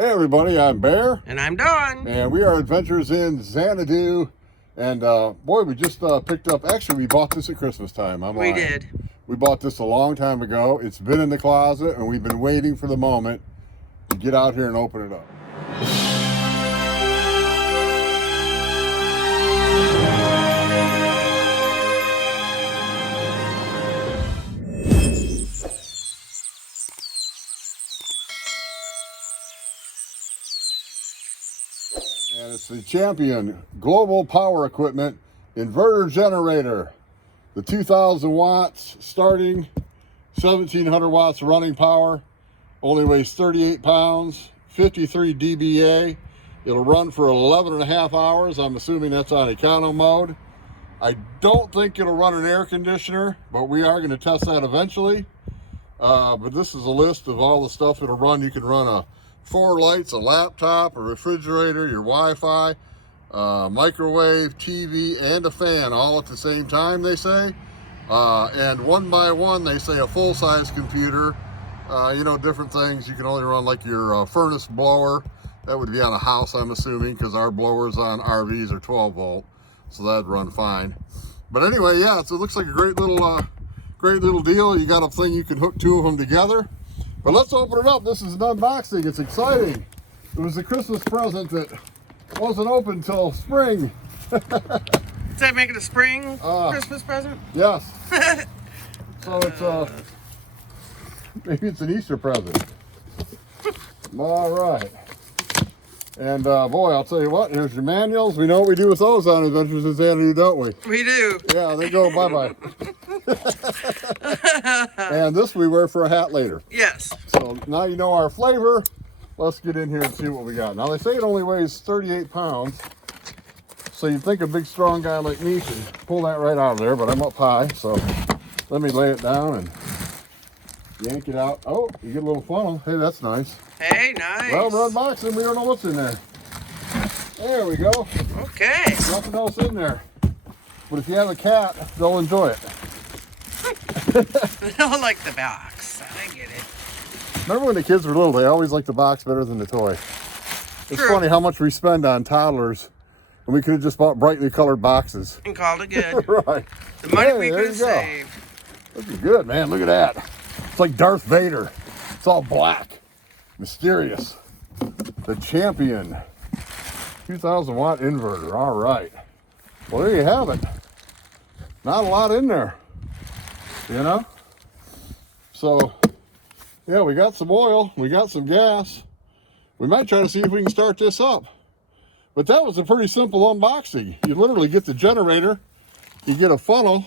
Hey everybody, I'm Bear. And I'm Dawn. And we are adventurers in Xanadu. And boy, we just picked up, actually we bought this at Christmas time. We did. We bought this a long time ago. It's been in the closet and we've been waiting for the moment to get out here and open it up. And it's the Champion Global Power Equipment Inverter Generator. The 2,000 watts starting, 1,700 watts running power, only weighs 38 pounds, 53 dBA. It'll run for 11 and a half hours. I'm assuming that's on econo mode. I don't think it'll run an air conditioner, but we are going to test that eventually. But this is a list of all the stuff it'll run. You can run 4 lights, a laptop, a refrigerator, your Wi-Fi, microwave, TV, and a fan all at the same time, they say. And one by one, they say a full-size computer, you know, different things. You can only run like your furnace blower. That would be on a house, I'm assuming, because our blowers on RVs are 12 volt, so that'd run fine. But anyway, yeah, so it looks like a great little deal. You got a thing you can hook 2 of them together. But let's open it up. This is an unboxing. It's exciting. It was a Christmas present that wasn't open until spring. Does that make it a spring Christmas present? Yes. So it's maybe it's an Easter present. All right. And boy, I'll tell you what, here's your manuals. We know what we do with those on Adventures in Xanadu, don't we? We do. Yeah, they go bye-bye. And this we wear for a hat later. Yes. So now you know our flavor. Let's get in here and see what we got. Now they say it only weighs 38 pounds. So you'd think a big strong guy like me should pull that right out of there, but I'm up high. So let me lay it down and yank it out. Oh, you get a little funnel. Hey, that's nice. Hey, nice. Well, we're unboxing. We don't know what's in there. There we go. Okay. Nothing else in there. But if you have a cat, they'll enjoy it. They don't like the box. I get it. Remember when the kids were little, they always liked the box better than the toy. It's True. funny how much we spend on toddlers, and we could have just bought brightly colored boxes. And called it good. Right. The money Hey, we there could have you go. saved. Looking good, man. Look at that. It's like Darth Vader. It's all black. Mysterious. The Champion 2,000 watt inverter. All right. Well, there you have it. Not a lot in there, you know? So, yeah, we got some oil. We got some gas. We might try to see if we can start this up. But that was a pretty simple unboxing. You literally get the generator, you get a funnel,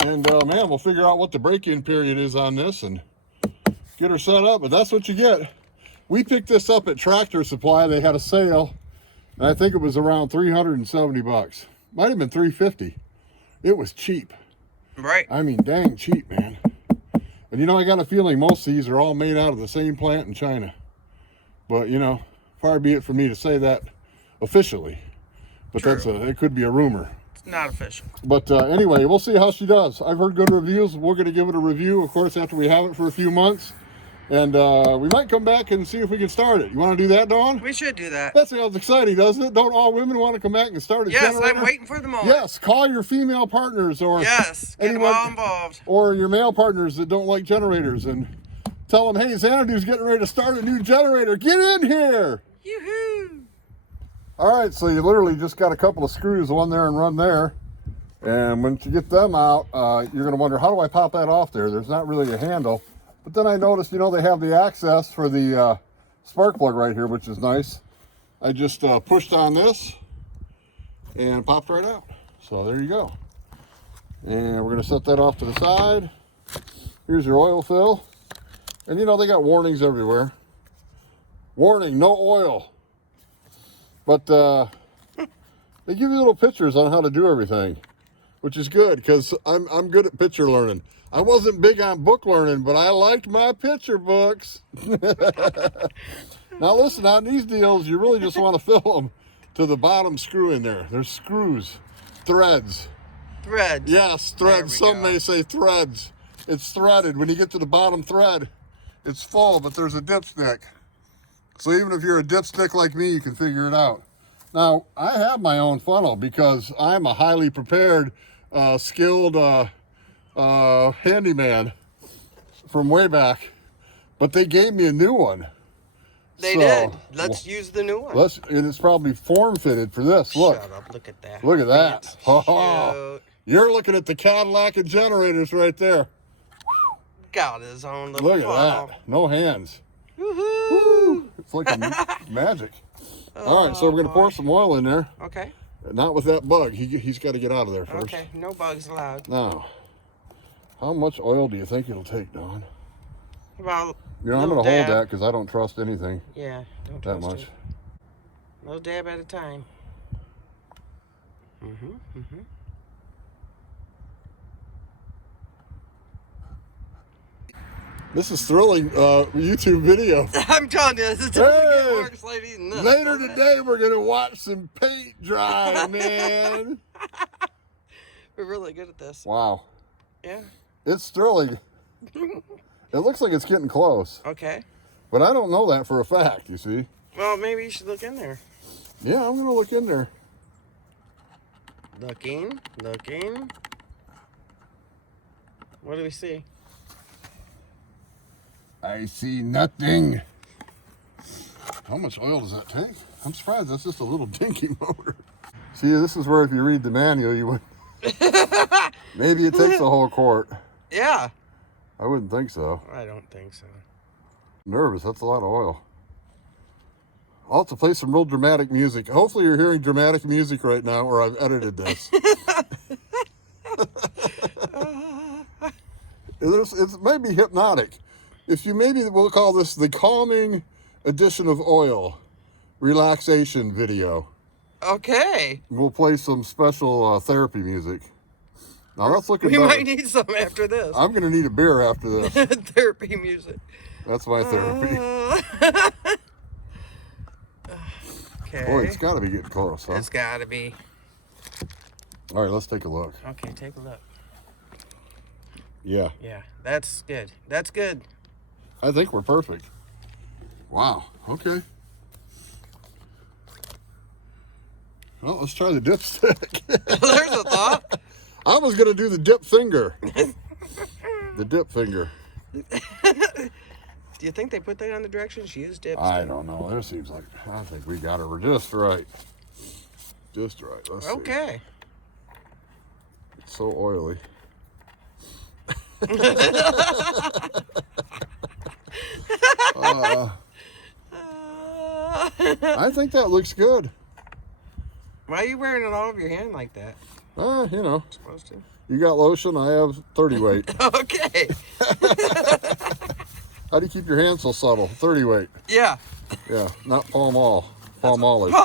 and man, we'll figure out what the break-in period is on this and get her set up. But that's what you get. We picked this up at Tractor Supply. They had a sale, and I think it was around 370 bucks. Might have been 350. It was cheap. Right. I mean, dang cheap, man. And you know, I got a feeling most of these are all made out of the same plant in China. But you know, far be it for me to say that officially. But True. it could be a rumor. It's not official. But anyway, we'll see how she does. I've heard good reviews. We're going to give it a review, of course, after we have it for a few months. And we might come back and see if we can start it. You want to do that, Dawn? We should do that. That sounds exciting, doesn't it? Don't all women want to come back and start a generator? Yes, I'm waiting for the moment. Yes, call your female partners or Yes, get them all involved. Or your male partners that don't like generators and tell them, hey, Xanadu's getting ready to start a new generator. Get in here. Yoo-hoo. All right, so you literally just got a couple of screws, one there and one there. And once you get them out, you're going to wonder, how do I pop that off there? There's not really a handle. But then I noticed, you know, they have the access for the spark plug right here, which is nice. I just pushed on this and popped right out. So there you go. And we're going to set that off to the side. Here's your oil fill. And you know, they got warnings everywhere. Warning, no oil. But they give you little pictures on how to do everything, which is good because I'm good at picture learning. I wasn't big on book learning, but I liked my picture books. Now listen, on these deals, you really just want to fill them to the bottom screw in there. There's screws, threads. Threads. Yes, threads. Some go. may say threads. It's threaded. When you get to the bottom thread, it's full, but there's a dipstick. So even if you're a dipstick like me, you can figure it out. Now, I have my own funnel because I'm a highly prepared, skilled handyman from way back. But they gave me a new one. They did. Let's use the new one. And it's probably form fitted for this. Look. Shut up. Look at that. Look at that. Oh, you're looking at the Cadillac of generators right there. got his own little Look at funnel. that. No hands. Woohoo! Woo. It's like magic. All right, so we're going to pour some oil in there. Okay. Not with that bug. He's got to get out of there first. Okay, no bugs allowed. Now, how much oil do you think it'll take, Don? About You know, I'm going to hold that because I don't trust anything. Yeah, don't that trust much. it. A little dab at a time. This is thrilling YouTube video. I'm telling you, this doesn't get more exciting than this. Later today, we're going to watch some paint dry, man. We're really good at this. Wow. Yeah. It's thrilling. It looks like it's getting close. Okay. But I don't know that for a fact, you see. Well, maybe you should look in there. Yeah, I'm going to look in there. Looking. What do we see? I see nothing. How much oil does that take? I'm surprised that's just a little dinky motor. See, this is where if you read the manual, you would... Maybe it takes a whole quart. Yeah. I wouldn't think so. I don't think so. Nervous, that's a lot of oil. I'll have to play some real dramatic music. Hopefully you're hearing dramatic music right now, or I've edited this. It may be hypnotic. We'll call this the calming edition of oil relaxation video. Okay. We'll play some special therapy music. Now that's looking We better. might need some after this. I'm going to need a beer after this. Therapy music. That's my therapy. Okay. Boy, it's got to be getting close, huh? It's got to be. All right, let's take a look. Okay, take a look. Yeah. Yeah, that's good. That's good. I think we're perfect. Wow. Okay. Well, let's try the dipstick. There's a thought. I was going to do the dip finger. The dip finger. Do you think they put that on the directions? Use dips. I don't know. There seems like, I think we got it just right. Just right. Let's see. Okay. It's so oily. I think that looks good. Why are you wearing it all over your hand like that? You know. Supposed to. You got lotion, I have 30 weight. Okay. How do you keep your hands so subtle? 30 weight. Yeah. Yeah, not palm olive. All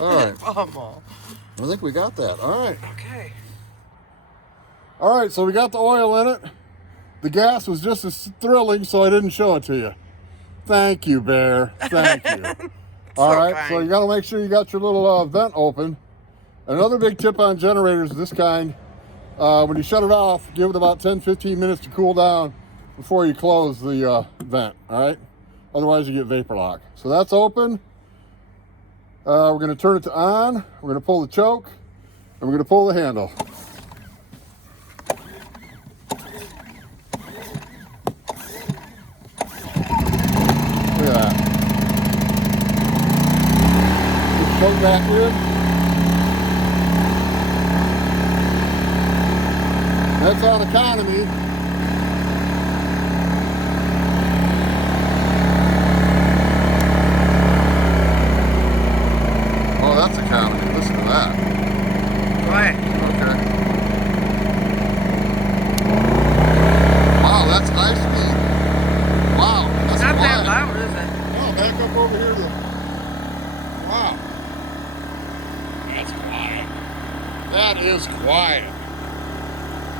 right. I think we got that. All right. Okay. All right, so we got the oil in it. The gas was just as thrilling, so I didn't show it to you. Thank you, Bear. Thank you. All right, kind. so you got to make sure you got your little vent open. Another big tip on generators of this kind, when you shut it off, give it about 10-15 minutes to cool down before you close the vent, all right? Otherwise, you get vapor lock. So that's open. We're going to turn it to on. We're going to pull the choke, and we're going to pull the handle. Look at that. Just choke back here. That's on economy. Oh, that's economy. Listen to that. Quiet. Okay. Wow, that's high speed. Wow, that's Not quiet. that loud, is it? No, back up over here. Wow. That's quiet. That is quiet.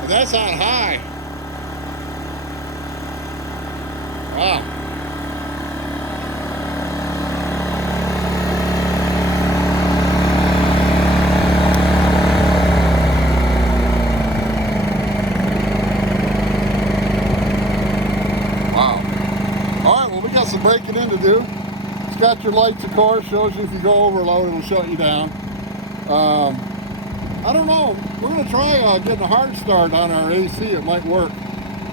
And that's on high. Wow. Wow. All right, well, we got some breaking in to do. It's got your lights, of course, shows you if you go overload, it'll shut you down. I don't know. We're going to try getting a hard start on our AC. It might work.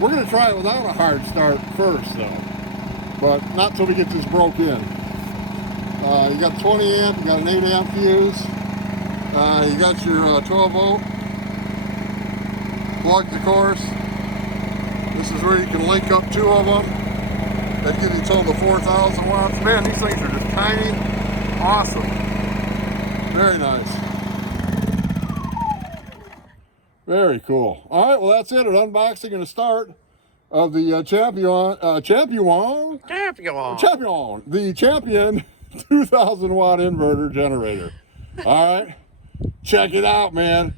We're going to try it without a hard start first, though. But not till we get this broke in. You got 20 amp, you got an 8 amp fuse. You got your 12 volt plugs, of course. This is where you can link up 2 of them. That gives you a total of 4,000 watts. Man, these things are just tiny. Awesome. Very nice. Very cool. All right, well, that's it. An unboxing and a start of the Champion, the Champion 2,000 watt inverter generator. All right, check it out, man.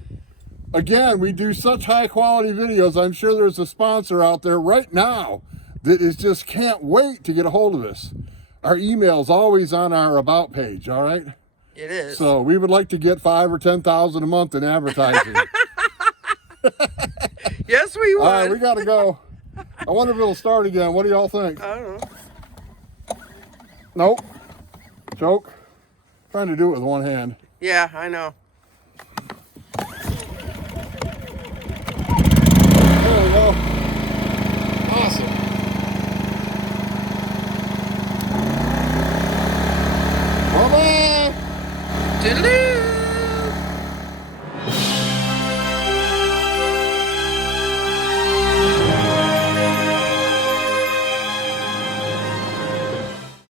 Again, we do such high quality videos. I'm sure there's a sponsor out there right now that is just can't wait to get a hold of us. Our email's always on our about page. All right. It is. So we would like to get 5,000 or 10,000 a month in advertising. Yes, we would. All right, we gotta go. I wonder if it'll start again. What do y'all think? I don't know. Nope. Joke. Trying to do it with one hand. Yeah, I know. There we go. Awesome. Bye-bye. Toodaloo.